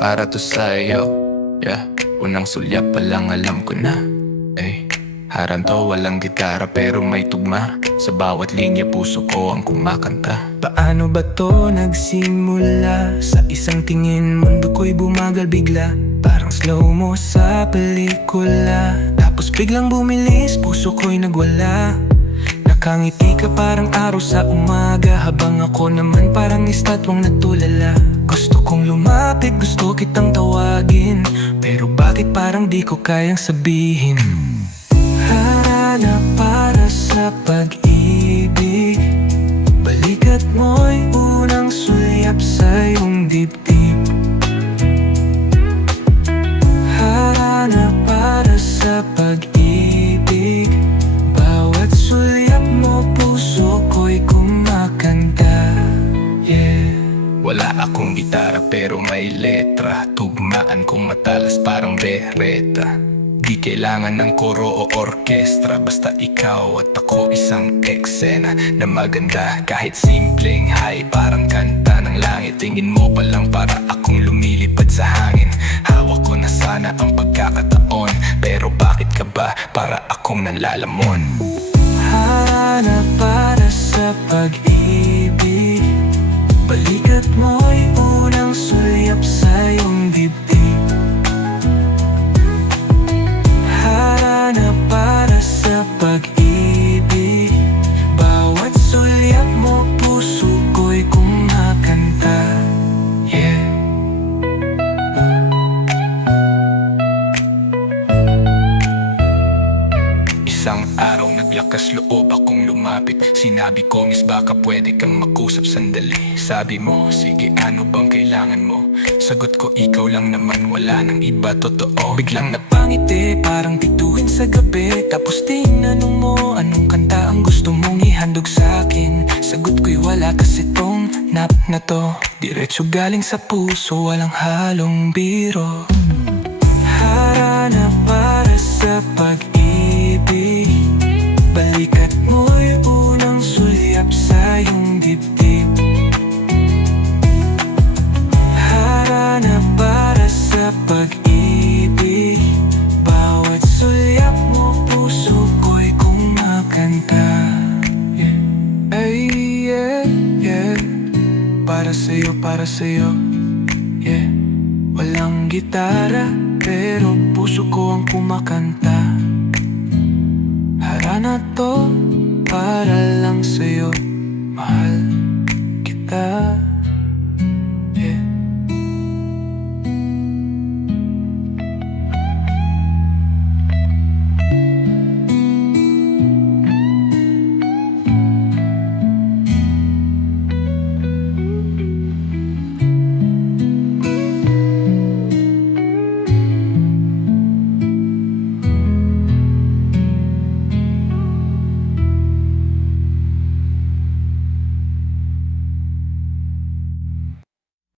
para to sa'yo. Yeah, unang sulyap pa lang alam ko na. Ay, haran to walang gitara pero may tugma. Sa bawat linya puso ko ang kumakanta. Paano ba to nagsimula? Sa isang tingin mundo ko'y bumagal bigla. Parang slow mo sa pelikula. Tapos biglang bumilis, puso ko'y nagwala. Nakangiti ka parang araw sa umaga Habang ako naman parang estatwang natulala. Gusto kong lumapit, gusto kitang tawagin Pero bakit parang di ko kayang sabihin Akong gitara pero may letra. Tugmaan kong matalas parang bereta Di kailangan ng koro o orkestra Basta ikaw at ako isang eksena Na maganda. Kahit simpleng high Parang kanta ng langit. Tingin mo pa lang para akong lumilipad sa hangin. Hawak ko na sana ang pagkakataon Pero bakit ka ba para akong nanlalamon? Hanap para sa naglakas loob akong lumapit. Sinabi ko miss baka pwede kang makusap sandali. Sabi mo sige ano bang kailangan mo? Sagot ko ikaw lang naman wala nang iba totoo. Biglang nap Pangiti parang bituin sa gabi. Tapos tinanong mo anong kanta ang gusto mong ihandog sa akin? Sagot ko'y wala kasi tong nap na to. Diretso galing sa puso walang halong biro. Harana para sa pag-ibig Para sa'yo, para sa'yo. Yeah. Walang gitara